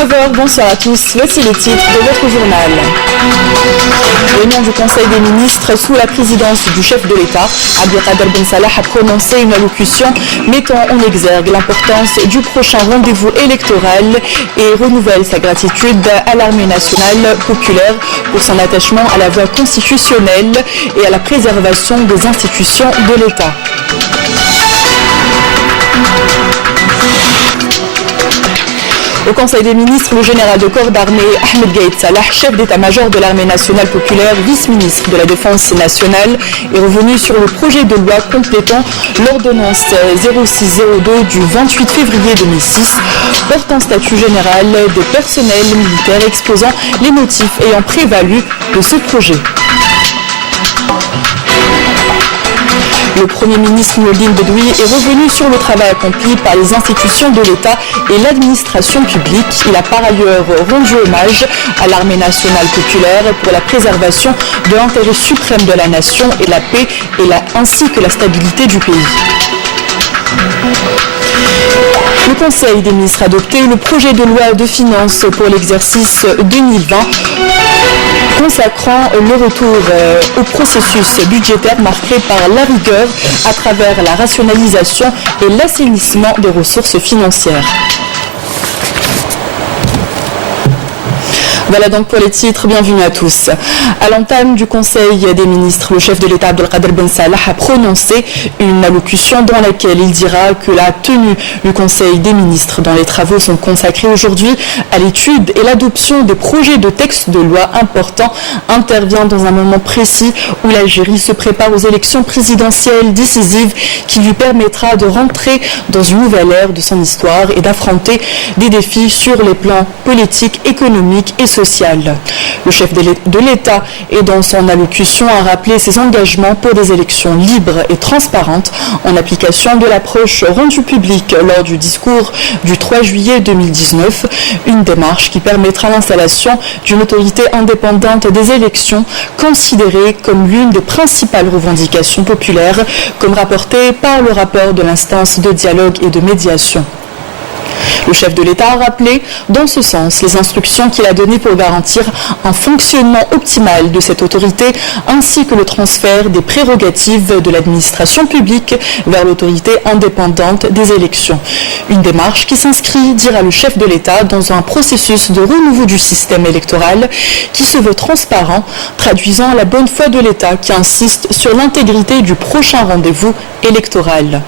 9h, bonsoir à tous. Voici les titres de votre journal. Réunion du Conseil des ministres sous la présidence du chef de l'État, Abdelkader Ben Salah a prononcé une allocution mettant en exergue l'importance du prochain rendez-vous électoral et renouvelle sa gratitude à l'armée nationale populaire pour son attachement à la voie constitutionnelle et à la préservation des institutions de l'État. Au Conseil des ministres, le général de corps d'armée Ahmed Gaïd Salah, chef d'état-major de l'armée nationale populaire, vice-ministre de la Défense nationale, est revenu sur le projet de loi complétant l'ordonnance 0602 du 28 février 2006 portant statut général des personnels militaires exposant les motifs ayant prévalu de ce projet. Le Premier ministre Noureddine Bedoui est revenu sur le travail accompli par les institutions de l'État et l'administration publique. Il a par ailleurs rendu hommage à l'armée nationale populaire pour la préservation de l'intérêt suprême de la nation et la paix ainsi que la stabilité du pays. Le Conseil des ministres a adopté le projet de loi de finances pour l'exercice 2020 consacrant le retour au processus budgétaire marqué par la rigueur à travers la rationalisation et l'assainissement des ressources financières. Voilà donc pour les titres, bienvenue à tous. À l'entame du Conseil des ministres, le chef de l'État Abdelkader Ben Salah a prononcé une allocution dans laquelle il dira que la tenue du Conseil des ministres dont les travaux sont consacrés aujourd'hui à l'étude et l'adoption des projets de textes de loi importants intervient dans un moment précis où l'Algérie se prépare aux élections présidentielles décisives qui lui permettra de rentrer dans une nouvelle ère de son histoire et d'affronter des défis sur les plans politiques, économiques et sociaux. Le chef de l'État et dans son allocution a rappelé ses engagements pour des élections libres et transparentes en application de l'approche rendue publique lors du discours du 3 juillet 2019, une démarche qui permettra l'installation d'une autorité indépendante des élections considérée comme l'une des principales revendications populaires, comme rapporté par le rapport de l'instance de dialogue et de médiation. Le chef de l'État a rappelé, dans ce sens, les instructions qu'il a données pour garantir un fonctionnement optimal de cette autorité, ainsi que le transfert des prérogatives de l'administration publique vers l'autorité indépendante des élections. Une démarche qui s'inscrit, dira le chef de l'État, dans un processus de renouveau du système électoral qui se veut transparent, traduisant la bonne foi de l'État qui insiste sur l'intégrité du prochain rendez-vous électoral.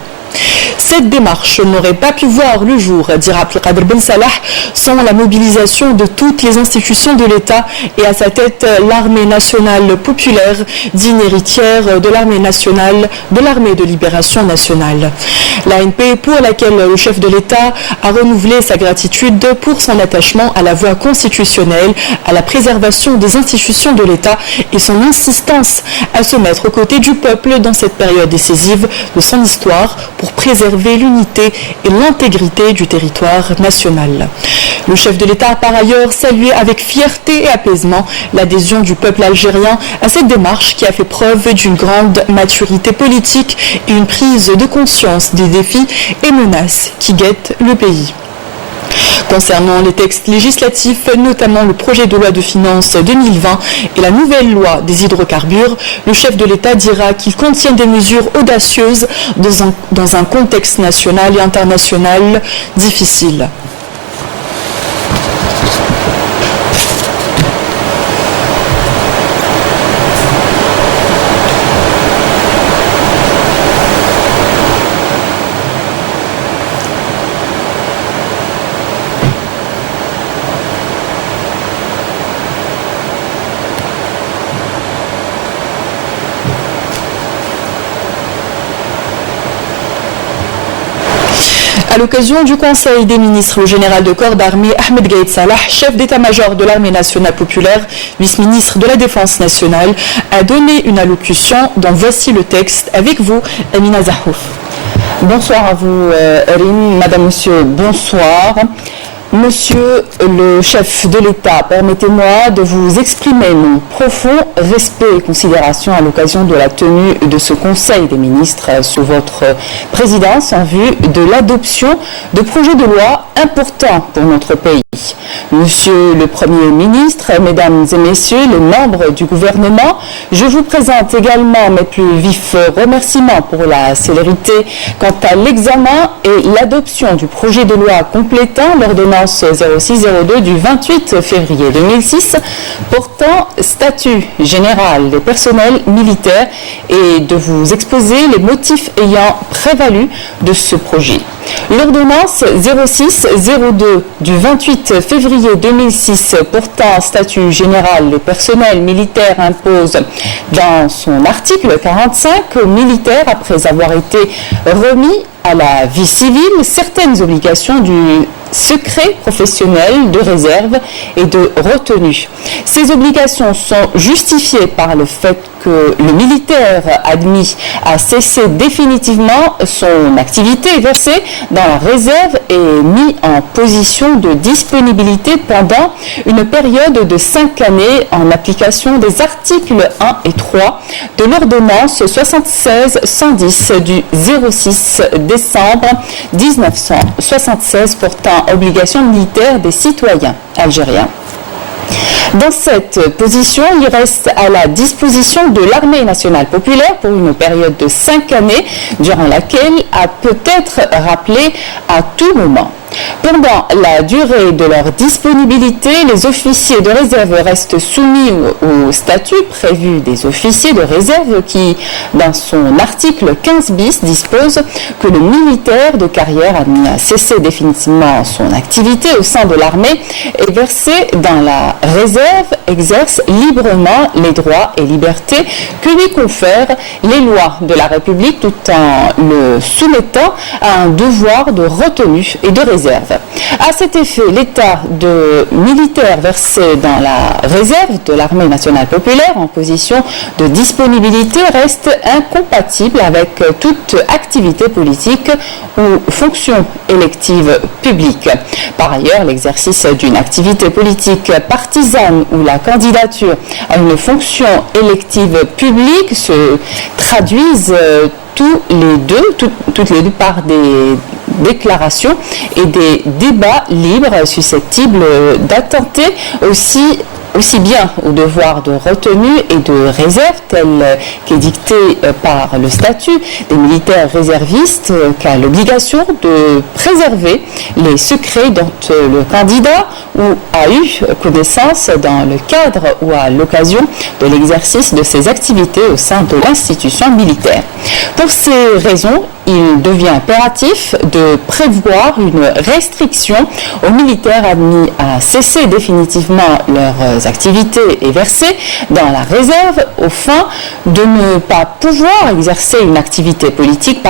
Cette démarche n'aurait pas pu voir le jour, dira Abdelkader Ben Salah, sans la mobilisation de toutes les institutions de l'État et à sa tête l'armée nationale populaire, digne héritière de l'armée nationale, de l'armée de libération nationale. L'ANP pour laquelle le chef de l'État a renouvelé sa gratitude pour son attachement à la voie constitutionnelle, à la préservation des institutions de l'État et son insistance à se mettre aux côtés du peuple dans cette période décisive de son histoire pour préserver l'unité et l'intégrité du territoire national. Le chef de l'État a par ailleurs salué avec fierté et apaisement l'adhésion du peuple algérien à cette démarche qui a fait preuve d'une grande maturité politique et une prise de conscience des défis et menaces qui guettent le pays. Concernant les textes législatifs, notamment le projet de loi de finances 2020 et la nouvelle loi des hydrocarbures, le chef de l'État dira qu'il contient des mesures audacieuses dans un contexte national et international difficile. À l'occasion du Conseil des ministres, le général de corps d'armée Ahmed Gaïd Salah, chef d'état-major de l'armée nationale populaire, vice-ministre de la Défense nationale, a donné une allocution dont voici le texte avec vous, Amina Zahouf. Bonsoir à vous, Erin, madame, monsieur, bonsoir. Monsieur le chef de l'État, permettez-moi de vous exprimer mon profond respect et considération à l'occasion de la tenue de ce Conseil des ministres sous votre présidence en vue de l'adoption de projets de loi importants pour notre pays. pays. Monsieur le Premier ministre, Mesdames et Messieurs les membres du gouvernement, je vous présente également mes plus vifs remerciements pour la célérité quant à l'examen et l'adoption du projet de loi complétant l'ordonnance 0602 du 28 février 2006 portant statut général des personnels militaires et de vous exposer les motifs ayant prévalu de ce projet. L'ordonnance 0602 du 28 février 2006 portant statut général des personnels militaires impose dans son article 45 aux militaires, après avoir été remis à la vie civile, certaines obligations du secret professionnel, de réserve et de retenue. Ces obligations sont justifiées par le fait que le militaire admis à cesser définitivement son activité versée dans la réserve est mis en position de disponibilité pendant une période de 5 années en application des articles 1 et 3 de l'ordonnance 76-110 du 06 décembre 1976 portant obligation militaire des citoyens algériens. Dans cette position, il reste à la disposition de l'armée nationale populaire pour une période de 5 années, durant laquelle a peut être rappelé à tout moment. Pendant la durée de leur disponibilité, les officiers de réserve restent soumis au statut prévu des officiers de réserve qui, dans son article 15 bis, dispose que le militaire de carrière admis à cesser définitivement son activité au sein de l'armée est versé dans la réserve, exerce librement les droits et libertés que lui confèrent les lois de la République tout en le soumettant à un devoir de retenue et de réserve. À cet effet, l'état de militaire versé dans la réserve de l'armée nationale populaire en position de disponibilité reste incompatible avec toute activité politique ou fonction élective publique. Par ailleurs, l'exercice d'une activité politique partisane ou la candidature à une fonction élective publique se traduisent toutes les deux par des déclarations et des débats libres susceptibles d'attenter aussi bien au devoir de retenue et de réserve tel qu'est dicté par le statut des militaires réservistes qu'à l'obligation de préserver les secrets dont le candidat a eu connaissance dans le cadre ou à l'occasion de l'exercice de ses activités au sein de l'institution militaire. Pour ces raisons, il devient impératif de prévoir une restriction aux militaires admis à cesser définitivement leurs activités et versés dans la réserve aux fins de ne pas pouvoir exercer une activité politique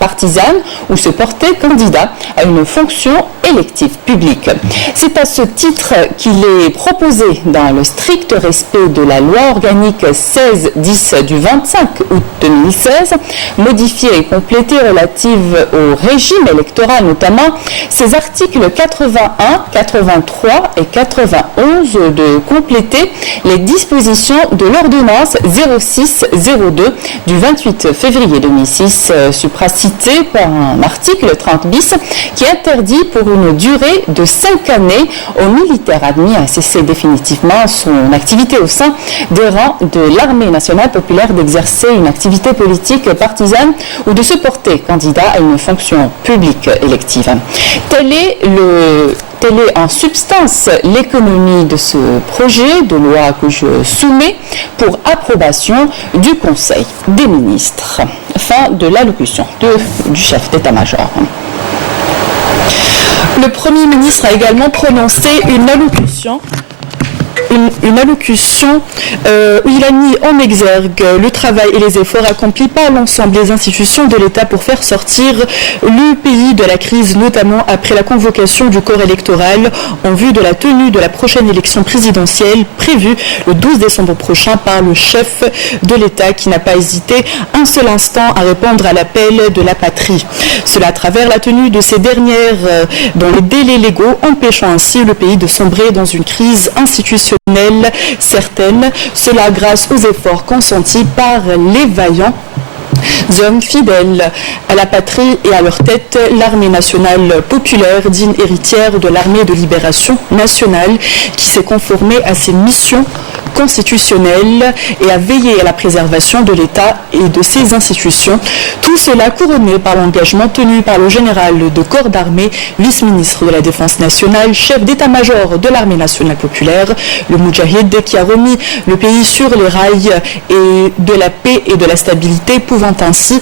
partisane ou se porter candidat à une fonction élective publique. C'est à ce titre qu'il est proposé, dans le strict respect de la loi organique 16-10 du 25 août 2016, modifiée et complétée relative au régime électoral notamment, ces articles 81, 83 et 91 de compléter les dispositions de l'ordonnance 0602 du 28 février 2006 supracitée par un article 30 bis qui interdit pour une durée de 5 années aux militaires admis à cesser définitivement son activité au sein des rangs de l'armée nationale populaire d'exercer une activité politique partisane ou de se porter candidat à une fonction publique élective. Telle est en substance l'économie de ce projet de loi que je soumets pour approbation du Conseil des ministres. Fin de l'allocution du chef d'état-major. Le Premier ministre a également prononcé une allocution où il a mis en exergue le travail et les efforts accomplis par l'ensemble des institutions de l'État pour faire sortir le pays de la crise, notamment après la convocation du corps électoral en vue de la tenue de la prochaine élection présidentielle prévue le 12 décembre prochain par le chef de l'État qui n'a pas hésité un seul instant à répondre à l'appel de la patrie. Cela à travers la tenue de ces dernières dans les délais légaux, empêchant ainsi le pays de sombrer dans une crise institutionnelle certaine, cela grâce aux efforts consentis par les vaillants Hommes fidèles à la patrie et à leur tête, l'armée nationale populaire, digne héritière de l'armée de libération nationale, qui s'est conformée à ses missions constitutionnelle et à veiller à la préservation de l'État et de ses institutions. Tout cela couronné par l'engagement tenu par le général de corps d'armée, vice-ministre de la Défense nationale, chef d'état-major de l'armée nationale populaire, le Moudjahid qui a remis le pays sur les rails et de la paix et de la stabilité, prouvant ainsi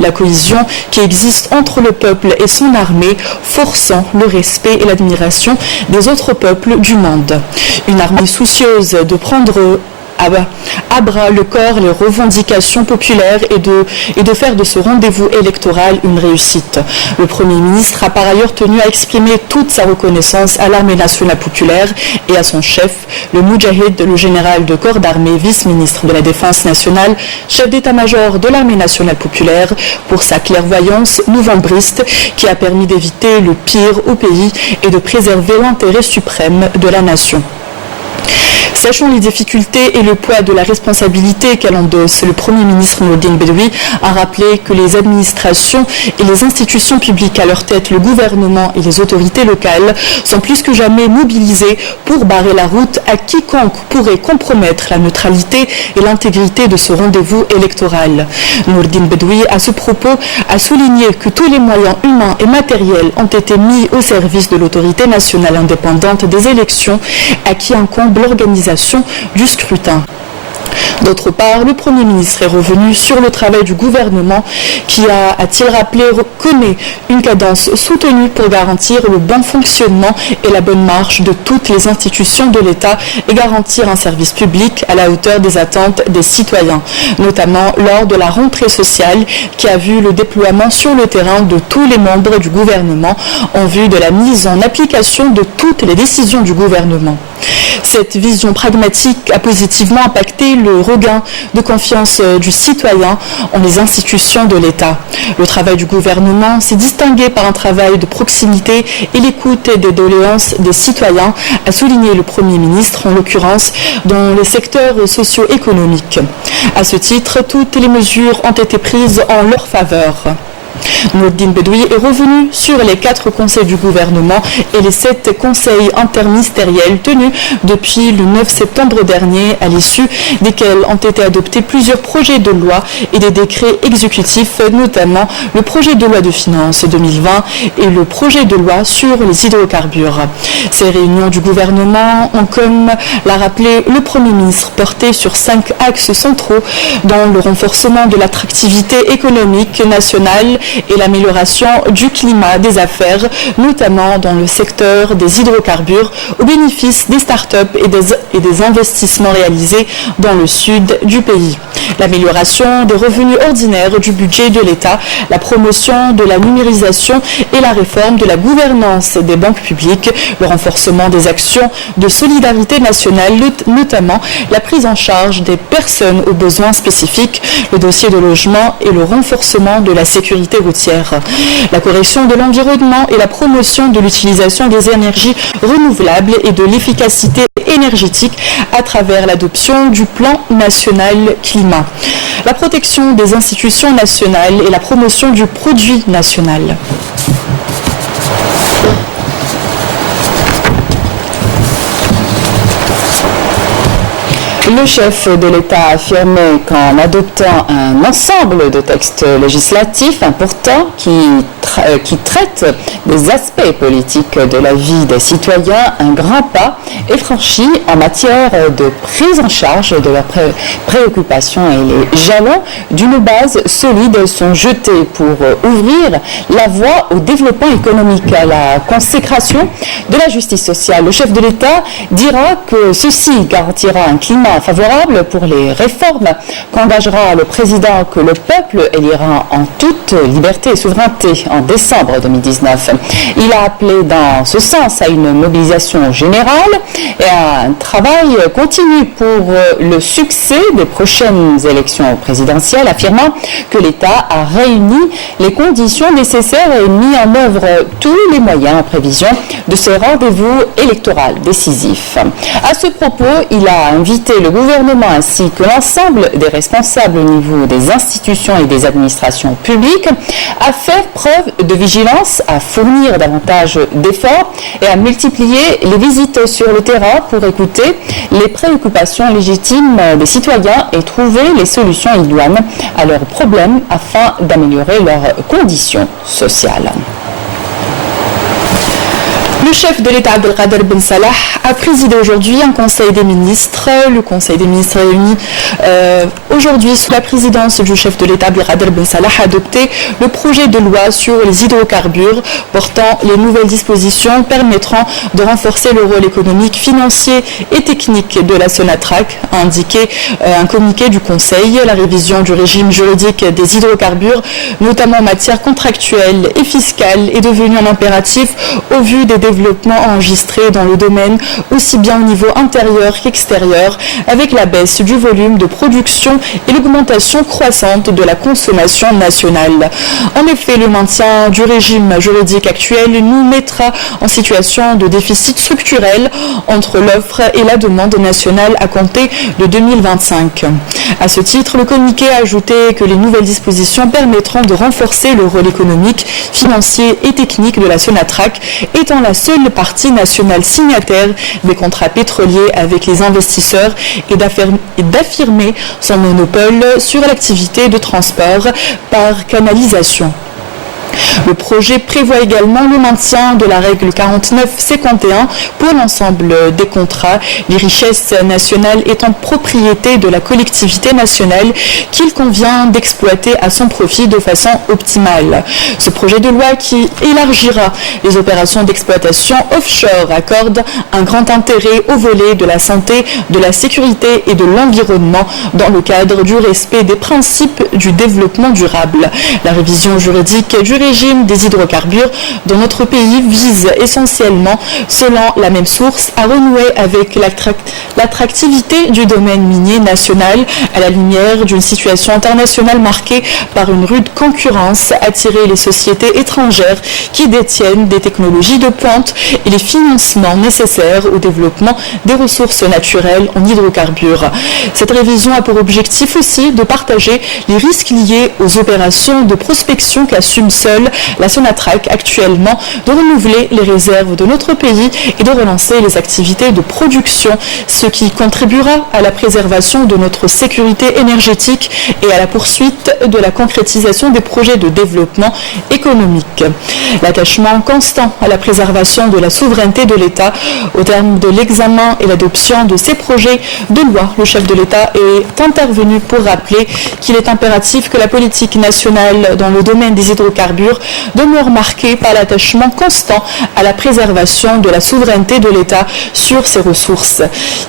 la cohésion qui existe entre le peuple et son armée, forçant le respect et l'admiration des autres peuples du monde. Une armée soucieuse de prendre à bras le corps les revendications populaires et de faire de ce rendez-vous électoral une réussite. Le Premier ministre a par ailleurs tenu à exprimer toute sa reconnaissance à l'armée nationale populaire et à son chef, le Moudjahid, le général de corps d'armée, vice-ministre de la Défense nationale, chef d'état-major de l'armée nationale populaire, pour sa clairvoyance novembriste qui a permis d'éviter le pire au pays et de préserver l'intérêt suprême de la nation. Sachant les difficultés et le poids de la responsabilité qu'elle endosse, le Premier ministre Nourdine Bedoui a rappelé que les administrations et les institutions publiques, à leur tête le gouvernement et les autorités locales, sont plus que jamais mobilisées pour barrer la route à quiconque pourrait compromettre la neutralité et l'intégrité de ce rendez-vous électoral. Nourdine Bedoui, à ce propos, a souligné que tous les moyens humains et matériels ont été mis au service de l'autorité nationale indépendante des élections, à qui incombe l'organisation du scrutin. D'autre part, le Premier ministre est revenu sur le travail du gouvernement qui a-t-il rappelé, connaît une cadence soutenue pour garantir le bon fonctionnement et la bonne marche de toutes les institutions de l'État et garantir un service public à la hauteur des attentes des citoyens, notamment lors de la rentrée sociale qui a vu le déploiement sur le terrain de tous les membres du gouvernement en vue de la mise en application de toutes les décisions du gouvernement. Cette vision pragmatique a positivement impacté le regain de confiance du citoyen en les institutions de l'État. Le travail du gouvernement s'est distingué par un travail de proximité et l'écoute des doléances des citoyens, a souligné le Premier ministre, en l'occurrence dans les secteurs socio-économiques. À ce titre, toutes les mesures ont été prises en leur faveur. Nourdine Bedoui est revenu sur les 4 conseils du gouvernement et les 7 conseils interministériels tenus depuis le 9 septembre dernier, à l'issue desquels ont été adoptés plusieurs projets de loi et des décrets exécutifs, notamment le projet de loi de finances 2020 et le projet de loi sur les hydrocarbures. Ces réunions du gouvernement ont, comme l'a rappelé le Premier ministre, porté sur 5 axes centraux, dont le renforcement de l'attractivité économique nationale et l'amélioration du climat des affaires, notamment dans le secteur des hydrocarbures, au bénéfice des start-up et des investissements réalisés dans le sud du pays. L'amélioration des revenus ordinaires du budget de l'État, la promotion de la numérisation et la réforme de la gouvernance des banques publiques, le renforcement des actions de solidarité nationale, notamment la prise en charge des personnes aux besoins spécifiques, le dossier de logement et le renforcement de la sécurité routière, la correction de l'environnement et la promotion de l'utilisation des énergies renouvelables et de l'efficacité énergétique à travers l'adoption du plan national climat, la protection des institutions nationales et la promotion du produit national. Le chef de l'État a affirmé qu'en adoptant un ensemble de textes législatifs importants qui traitent des aspects politiques de la vie des citoyens, un grand pas est franchi en matière de prise en charge de leurs préoccupations et les jalons d'une base solide sont jetés pour ouvrir la voie au développement économique, à la consécration de la justice sociale. Le chef de l'État dira que ceci garantira un climat favorable pour les réformes qu'engagera le président, que le peuple élira en toute liberté et souveraineté en décembre 2019. Il a appelé dans ce sens à une mobilisation générale et à un travail continu pour le succès des prochaines élections présidentielles, affirmant que l'État a réuni les conditions nécessaires et mis en œuvre tous les moyens en prévision de ce rendez-vous électoral décisif. À ce propos, il a invité le gouvernement ainsi que l'ensemble des responsables au niveau des institutions et des administrations publiques à faire preuve de vigilance, à fournir davantage d'efforts et à multiplier les visites sur le terrain pour écouter les préoccupations légitimes des citoyens et trouver les solutions idoines à leurs problèmes afin d'améliorer leurs conditions sociales. Le chef de l'État Abdelkader Ben Salah a présidé aujourd'hui un conseil des ministres. Le conseil des ministres réuni aujourd'hui sous la présidence du chef de l'État Abdelkader Ben Salah a adopté le projet de loi sur les hydrocarbures portant les nouvelles dispositions permettront de renforcer le rôle économique, financier et technique de la Sonatrach, a indiqué un communiqué du conseil. La révision du régime juridique des hydrocarbures, notamment en matière contractuelle et fiscale, est devenue un impératif au vu des développements enregistrés dans le domaine aussi bien au niveau intérieur qu'extérieur, avec la baisse du volume de production et l'augmentation croissante de la consommation nationale. En effet, le maintien du régime juridique actuel nous mettra en situation de déficit structurel entre l'offre et la demande nationale à compter de 2025. À ce titre, le communiqué a ajouté que les nouvelles dispositions permettront de renforcer le rôle économique, financier et technique de la Sonatrach, étant la seule partie nationale signataire des contrats pétroliers avec les investisseurs et d'affirmer son monopole sur l'activité de transport par canalisation. Le projet prévoit également le maintien de la règle 49-51 pour l'ensemble des contrats, les richesses nationales étant propriété de la collectivité nationale qu'il convient d'exploiter à son profit de façon optimale. Ce projet de loi qui élargira les opérations d'exploitation offshore accorde un grand intérêt au volet de la santé, de la sécurité et de l'environnement dans le cadre du respect des principes du développement durable. La révision juridique du régime des hydrocarbures dans notre pays vise essentiellement, selon la même source, à renouer avec l'attractivité du domaine minier national à la lumière d'une situation internationale marquée par une rude concurrence, attirer les sociétés étrangères qui détiennent des technologies de pointe et les financements nécessaires au développement des ressources naturelles en hydrocarbures. Cette révision a pour objectif aussi de partager les risques liés aux opérations de prospection qu'assume seule la Sonatrach actuellement, de renouveler les réserves de notre pays et de relancer les activités de production, ce qui contribuera à la préservation de notre sécurité énergétique et à la poursuite de la concrétisation des projets de développement économique. L'attachement constant à la préservation de la souveraineté de l'État au terme de l'examen et l'adoption de ces projets de loi. Le chef de l'État est intervenu pour rappeler qu'il est impératif que la politique nationale dans le domaine des hydrocarbures demeure marquée par l'attachement constant à la préservation de la souveraineté de l'État sur ses ressources.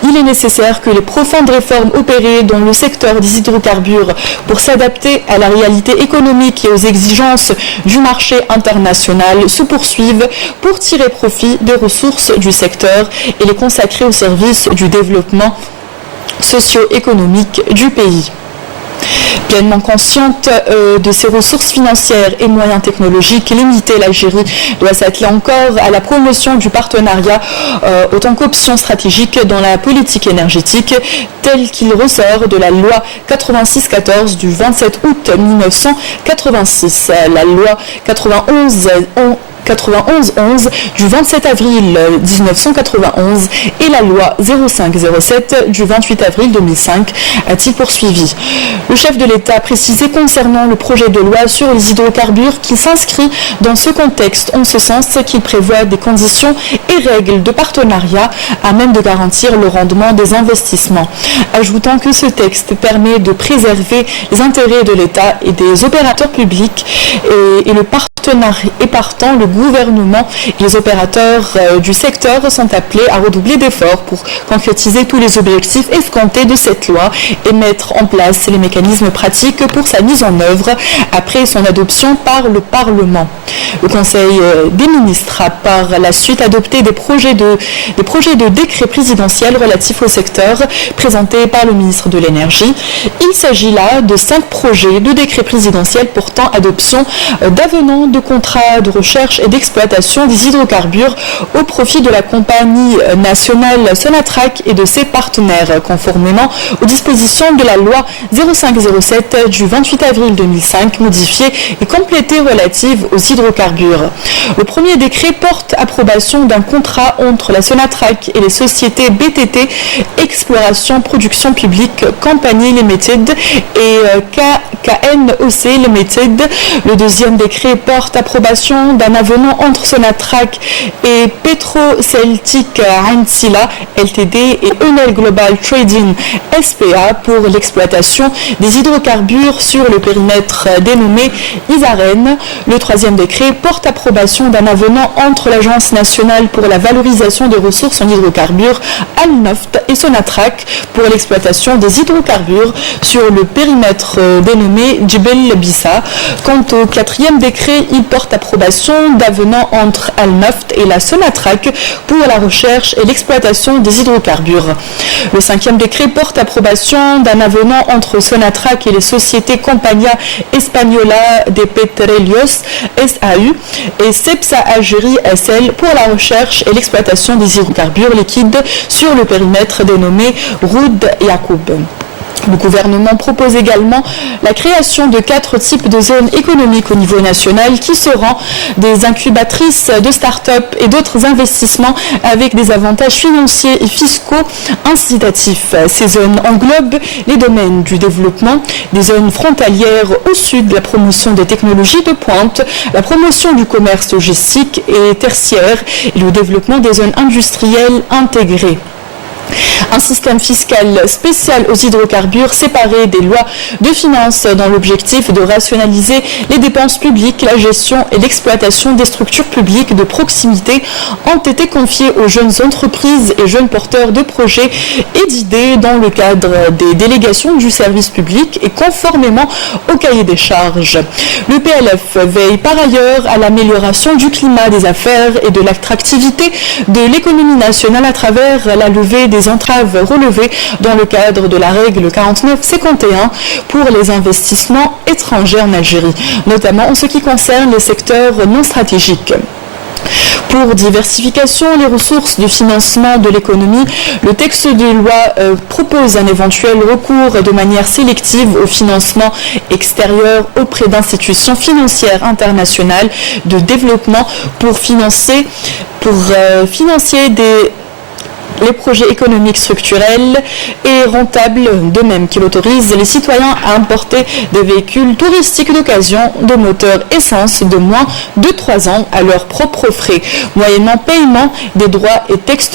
Il est nécessaire que les profondes réformes opérées dans le secteur des hydrocarbures pour s'adapter à la réalité économique et aux exigences du marché international se poursuivent pour tirer profit des ressources du secteur et les consacrer au service du développement socio-économique du pays. Pleinement consciente de ses ressources financières et moyens technologiques limités, l'Algérie doit s'atteler encore à la promotion du partenariat autant qu'option stratégique dans la politique énergétique, tel qu'il ressort de la loi 86-14 du 27 août 1986. La loi 91-11 du 27 avril 1991 et la loi 05-07 du 28 avril 2005, a-t-il poursuivi. Le chef de l'État a précisé concernant le projet de loi sur les hydrocarbures qu'il s'inscrit dans ce contexte, en ce sens qu'il prévoit des conditions et règles de partenariat à même de garantir le rendement des investissements, ajoutant que ce texte permet de préserver les intérêts de l'État et des opérateurs publics et le partenariat et partant le gouvernement et les opérateurs du secteur sont appelés à redoubler d'efforts pour concrétiser tous les objectifs escomptés de cette loi et mettre en place les mécanismes pratiques pour sa mise en œuvre après son adoption par le Parlement. Le Conseil des ministres a par la suite adopté des projets de décrets présidentiels relatifs au secteur présentés par le ministre de l'Énergie. Il s'agit là de 5 projets de décrets présidentiels portant adoption d'avenants de de contrats de recherche et d'exploitation des hydrocarbures au profit de la compagnie nationale Sonatrach et de ses partenaires, conformément aux dispositions de la loi 0507 du 28 avril 2005, modifiée et complétée relative aux hydrocarbures. Le premier décret porte approbation d'un contrat entre la Sonatrach et les sociétés BTT Exploration Production Publique Compagnie Limited et KNOC Limited. Le deuxième décret porte approbation d'un avenant entre Sonatrach et Petro-Celtic Ancila Ltd et Enel Global Trading SPA pour l'exploitation des hydrocarbures sur le périmètre dénommé Isaren. Le troisième décret porte approbation d'un avenant entre l'Agence nationale pour la valorisation des ressources en hydrocarbures Alnoft et Sonatrach pour l'exploitation des hydrocarbures sur le périmètre dénommé Djebel Bissa. Quant au quatrième décret, il porte approbation d'avenant entre Alnoft et la Sonatrach pour la recherche et l'exploitation des hydrocarbures. Le cinquième décret porte approbation d'un avenant entre Sonatrach et les sociétés Compañía Española de Petróleos SAU et Cepsa Algérie SL pour la recherche et l'exploitation des hydrocarbures liquides sur le périmètre dénommé Roud Yacoub. Le gouvernement propose également la création de 4 types de zones économiques au niveau national qui seront des incubatrices de start-up et d'autres investissements avec des avantages financiers et fiscaux incitatifs. Ces zones englobent les domaines du développement, des zones frontalières au sud, la promotion des technologies de pointe, la promotion du commerce logistique et tertiaire et le développement des zones industrielles intégrées. Un système fiscal spécial aux hydrocarbures séparé des lois de finances dans l'objectif de rationaliser les dépenses publiques, la gestion et l'exploitation des structures publiques de proximité ont été confiés aux jeunes entreprises et jeunes porteurs de projets et d'idées dans le cadre des délégations du service public et conformément au cahier des charges. Le PLF veille par ailleurs à l'amélioration du climat des affaires et de l'attractivité de l'économie nationale à travers la levée des entraves relevées dans le cadre de la règle 49-51 pour les investissements étrangers en Algérie, notamment en ce qui concerne les secteurs non stratégiques. Pour diversification les ressources de financement de l'économie, le texte de loi propose un éventuel recours de manière sélective au financement extérieur auprès d'institutions financières internationales de développement pour financer les projets économiques structurels et rentables, de même qu'il autorise les citoyens à importer des véhicules touristiques d'occasion de moteur essence de moins de 3 ans à leurs propres frais, moyennant paiement des droits et taxes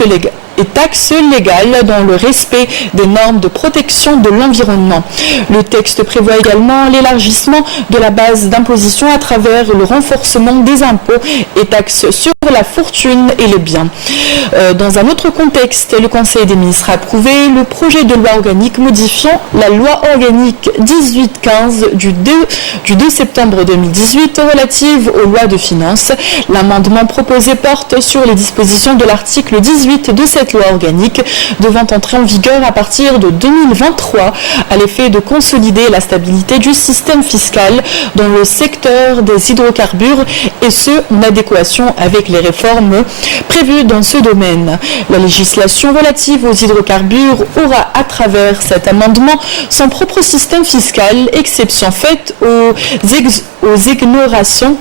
légales dans le respect des normes de protection de l'environnement. Le texte prévoit également l'élargissement de la base d'imposition à travers le renforcement des impôts et taxes sur la fortune et les biens. Dans un autre contexte, le Conseil des ministres a approuvé le projet de loi organique modifiant la loi organique 1815 du 2 septembre 2018 relative aux lois de finances. L'amendement proposé porte sur les dispositions de l'article 18 de cette loi organique devant entrer en vigueur à partir de 2023 à l'effet de consolider la stabilité du système fiscal dans le secteur des hydrocarbures et ce en adéquation avec les réformes prévues dans ce domaine. La législation relative aux hydrocarbures aura à travers cet amendement son propre système fiscal, exception faite aux exonérations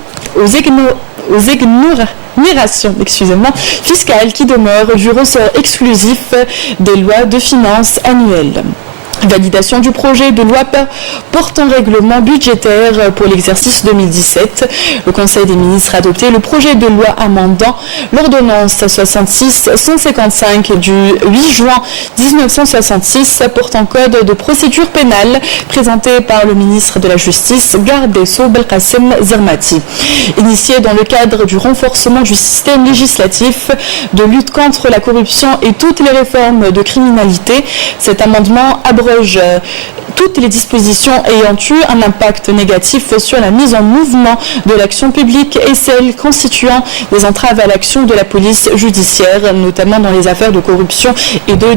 fiscales qui demeurent du ressort exclusif des lois de finances annuelles. Validation du projet de loi portant règlement budgétaire pour l'exercice 2017. Le Conseil des ministres a adopté le projet de loi amendant l'ordonnance 66-155 du 8 juin 1966 portant code de procédure pénale présenté par le ministre de la Justice, garde des Sceaux Belkacem Zermati. Initié dans le cadre du renforcement du système législatif de lutte contre la corruption et toutes les réformes de criminalité, cet amendement abroge toutes les dispositions ayant eu un impact négatif sur la mise en mouvement de l'action publique et celles constituant des entraves à l'action de la police judiciaire, notamment dans les affaires de corruption et de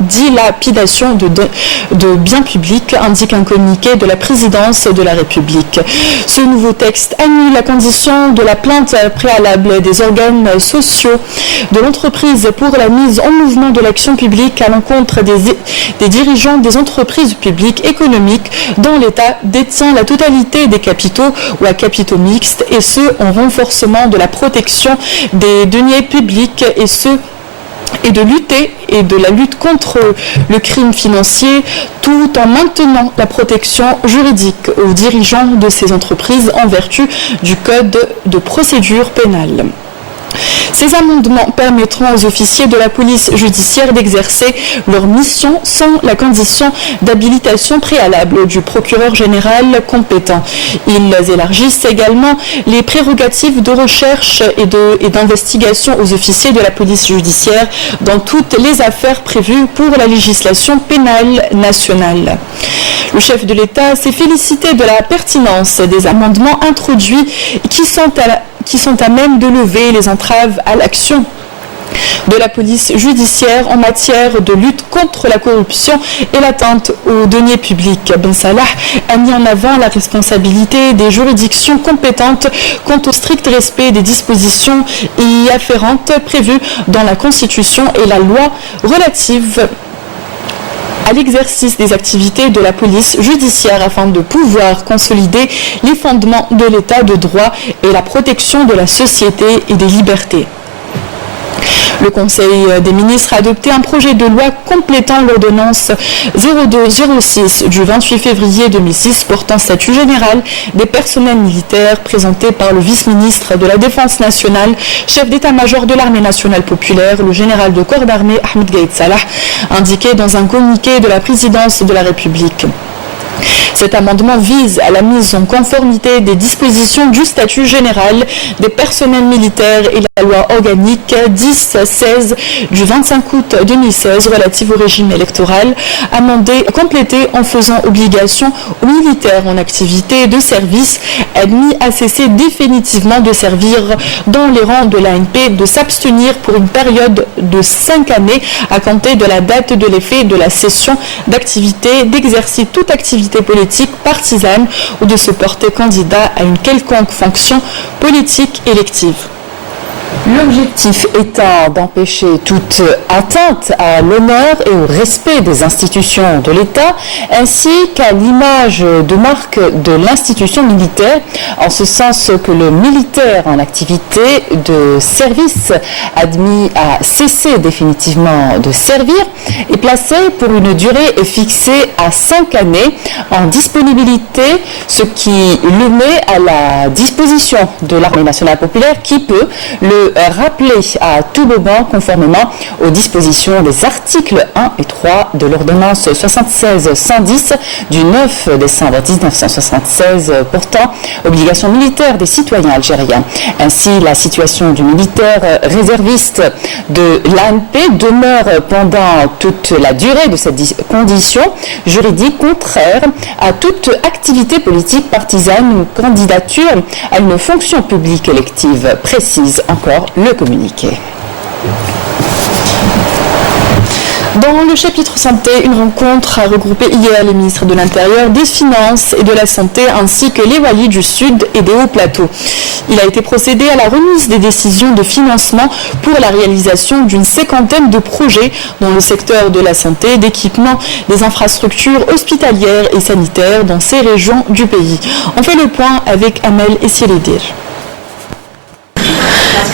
dilapidation de biens publics, indique un communiqué de la présidence de la République. Ce nouveau texte annule la condition de la plainte préalable des organes sociaux de l'entreprise pour la mise en mouvement de l'action publique à l'encontre des dirigeants des entreprises publiques économiques dont l'État détient la totalité des capitaux ou à capitaux mixtes, et ce en renforcement de la protection des deniers publics et de la lutte contre le crime financier, tout en maintenant la protection juridique aux dirigeants de ces entreprises en vertu du Code de procédure pénale. Ces amendements permettront aux officiers de la police judiciaire d'exercer leur mission sans la condition d'habilitation préalable du procureur général compétent. Ils élargissent également les prérogatives de recherche et d'investigation aux officiers de la police judiciaire dans toutes les affaires prévues pour la législation pénale nationale. Le chef de l'État s'est félicité de la pertinence des amendements introduits qui sont à même de lever les entraves à l'action de la police judiciaire en matière de lutte contre la corruption et l'atteinte aux deniers publics. Ben Salah a mis en avant la responsabilité des juridictions compétentes quant au strict respect des dispositions y afférentes prévues dans la Constitution et la loi relative à l'exercice des activités de la police judiciaire afin de pouvoir consolider les fondements de l'état de droit et la protection de la société et des libertés. Le Conseil des ministres a adopté un projet de loi complétant l'ordonnance 0206 du 28 février 2006 portant statut général des personnels militaires, présenté par le vice-ministre de la Défense nationale, chef d'état-major de l'armée nationale populaire, le général de corps d'armée Ahmed Gaïd Salah, indiqué dans un communiqué de la présidence de la République. Cet amendement vise à la mise en conformité des dispositions du statut général des personnels militaires et la loi organique 10-16 du 25 août 2016 relative au régime électoral, amendée, complétée en faisant obligation aux militaires en activité de service admis à cesser définitivement de servir dans les rangs de l'ANP de s'abstenir pour une période de 5 années à compter de la date de l'effet de la cessation d'activité, d'exercer toute activité politique partisane ou de se porter candidat à une quelconque fonction politique élective. L'objectif étant d'empêcher toute atteinte à l'honneur et au respect des institutions de l'État, ainsi qu'à l'image de marque de l'institution militaire, en ce sens que le militaire en activité de service admis à cesser définitivement de servir est placé pour une durée fixée à 5 années en disponibilité, ce qui le met à la disposition de l'armée nationale populaire qui peut le rappeler à tout moment conformément aux dispositions des articles 1 et 3 de l'ordonnance 76-110 du 9 décembre 1976 portant obligation militaire des citoyens algériens. Ainsi, la situation du militaire réserviste de l'ANP demeure pendant toute la durée de cette condition juridique contraire à toute activité politique partisane ou candidature à une fonction publique élective, précise encore le communiqué. Dans le chapitre santé, une rencontre a regroupé hier les ministres de l'Intérieur, des Finances et de la Santé, ainsi que les Walis du Sud et des Hauts-Plateaux. Il a été procédé à la remise des décisions de financement pour la réalisation d'une 50aine de projets dans le secteur de la santé, d'équipement des infrastructures hospitalières et sanitaires dans ces régions du pays. On fait le point avec Amel Essielidir.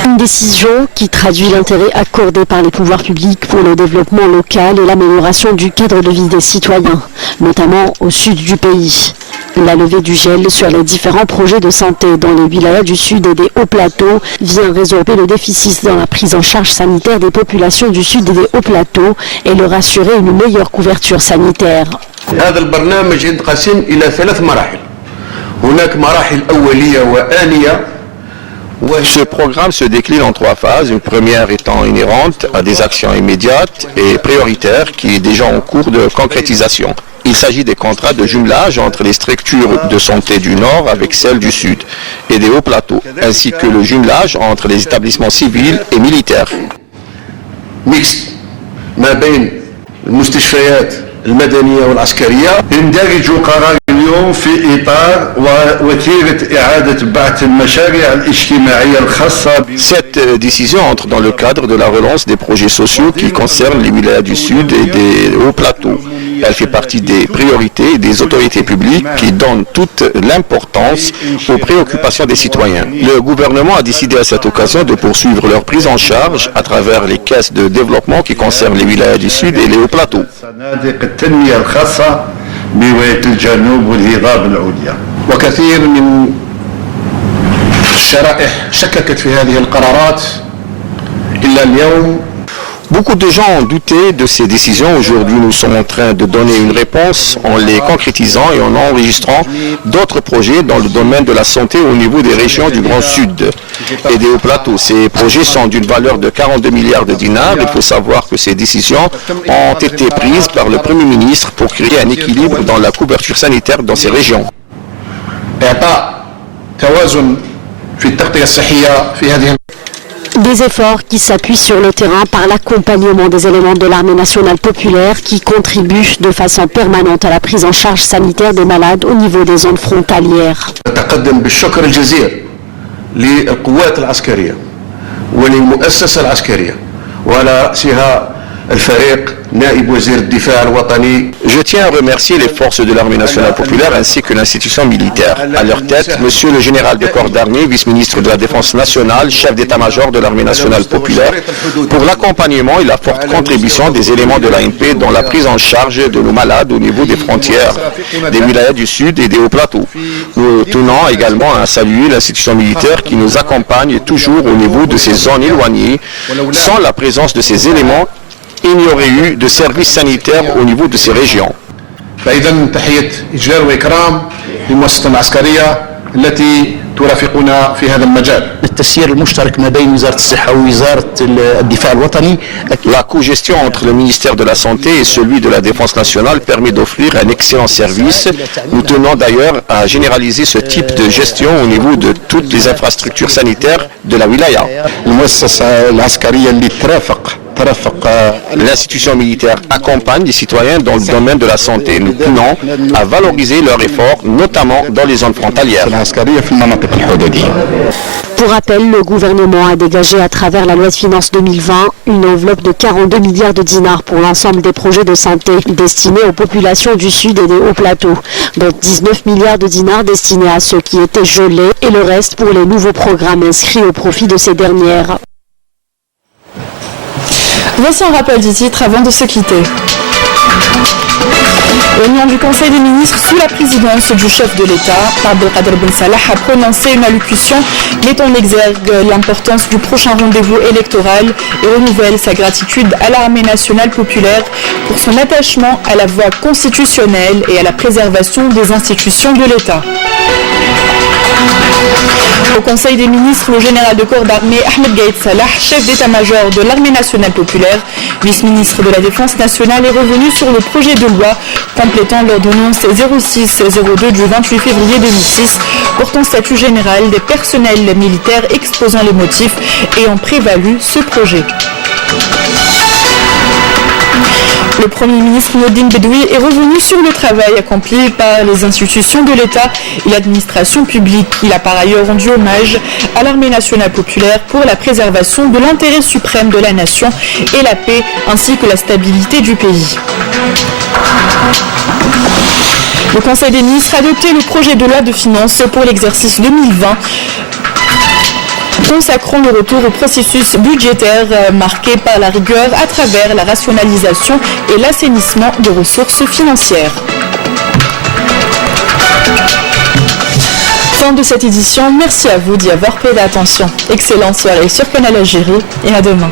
Une décision qui traduit l'intérêt accordé par les pouvoirs publics pour le développement local et l'amélioration du cadre de vie des citoyens, notamment au sud du pays. La levée du gel sur les différents projets de santé dans les wilayas du sud et des hauts-plateaux vient résorber le déficit dans la prise en charge sanitaire des populations du sud et des hauts-plateaux et leur assurer une meilleure couverture sanitaire. هذا البرنامج ينقسم إلى 3 مراحل. هناك مراحل أولية وآنية. Ce programme se décline en 3 phases, une première étant inhérente à des actions immédiates et prioritaires qui est déjà en cours de concrétisation. Il s'agit des contrats de jumelage entre les structures de santé du Nord avec celles du Sud et des hauts plateaux, ainsi que le jumelage entre les établissements civils et militaires. ميكس ما بين المستشفيات المدنية والعسكرية يندرج قرار اليوم في إطار وتيرة إعادة بعث المشاريع الاجتماعية الخاصة. Cette décision entre dans le cadre de la relance des projets sociaux qui concernent les wilayas du Sud et des hauts plateaux. Elle fait partie des priorités des autorités publiques qui donnent toute l'importance aux préoccupations des citoyens. Le gouvernement a décidé à cette occasion de poursuivre leur prise en charge à travers les caisses de développement qui concernent les wilayas du Sud et les hauts plateaux. وكثير من الشرائح شككت في هذه القرارات إلا اليوم. Beaucoup de gens ont douté de ces décisions. Aujourd'hui, nous sommes en train de donner une réponse en les concrétisant et en enregistrant d'autres projets dans le domaine de la santé au niveau des régions du Grand Sud et des hauts plateaux. Ces projets sont d'une valeur de 42 milliards de dinars. Il faut savoir que ces décisions ont été prises par le Premier ministre pour créer un équilibre dans la couverture sanitaire dans ces régions. Des efforts qui s'appuient sur le terrain par l'accompagnement des éléments de l'armée nationale populaire qui contribuent de façon permanente à la prise en charge sanitaire des malades au niveau des zones frontalières. Je tiens à remercier les forces de l'armée nationale populaire ainsi que l'institution militaire. À leur tête, Monsieur le général de corps d'armée, vice-ministre de la Défense nationale, chef d'état-major de l'armée nationale populaire, pour l'accompagnement et la forte contribution des éléments de l'ANP dans la prise en charge de nos malades au niveau des frontières, des wilayas du Sud et des hauts plateaux. Nous tenons également à saluer l'institution militaire qui nous accompagne toujours au niveau de ces zones éloignées. Sans la présence de ces éléments, il n'y aurait eu de services sanitaires au niveau de ces régions. فإذا تحية إجلال وإكرام للمؤسسة العسكرية التي ترافقنا في هذا المجال. التسيير المشترك ما بين وزارة الصحة ووزارة الدفاع الوطني. La co-gestion entre le ministère de la Santé et celui de la Défense nationale permet d'offrir un excellent service. Nous tenons d'ailleurs à généraliser ce type de gestion au niveau de toutes les infrastructures sanitaires de la wilaya. المؤسسة العسكرية اللي ترافق L'institution militaire accompagne les citoyens dans le domaine de la santé. Nous tenons à valoriser leurs efforts, notamment dans les zones frontalières. Pour rappel, le gouvernement a dégagé à travers la loi de finances 2020 une enveloppe de 42 milliards de dinars pour l'ensemble des projets de santé destinés aux populations du Sud et des hauts plateaux, dont 19 milliards de dinars destinés à ceux qui étaient gelés et le reste pour les nouveaux programmes inscrits au profit de ces dernières. Voici un rappel du titre avant de se quitter. Réunion du Conseil des ministres sous la présidence du chef de l'État, Abdelkader Ben Salah, a prononcé une allocution mettant en exergue l'importance du prochain rendez-vous électoral et renouvelle sa gratitude à l'armée nationale populaire pour son attachement à la voie constitutionnelle et à la préservation des institutions de l'État. Au Conseil des ministres, le général de corps d'armée Ahmed Gaïd Salah, chef d'état-major de l'armée nationale populaire, vice-ministre de la Défense nationale, est revenu sur le projet de loi complétant l'ordonnance 06-02 du 28 février 2006 portant statut général des personnels militaires exposant les motifs ayant prévalu ce projet. Le Premier ministre Nourdine Bedoui est revenu sur le travail accompli par les institutions de l'État et l'administration publique. Il a par ailleurs rendu hommage à l'armée nationale populaire pour la préservation de l'intérêt suprême de la nation et la paix ainsi que la stabilité du pays. Le Conseil des ministres a adopté le projet de loi de finances pour l'exercice 2020. Consacrant le retour au processus budgétaire marqué par la rigueur à travers la rationalisation et l'assainissement des ressources financières. Fin de cette édition, merci à vous d'y avoir prêté attention. Excellente soirée sur Canal Algérie et à demain.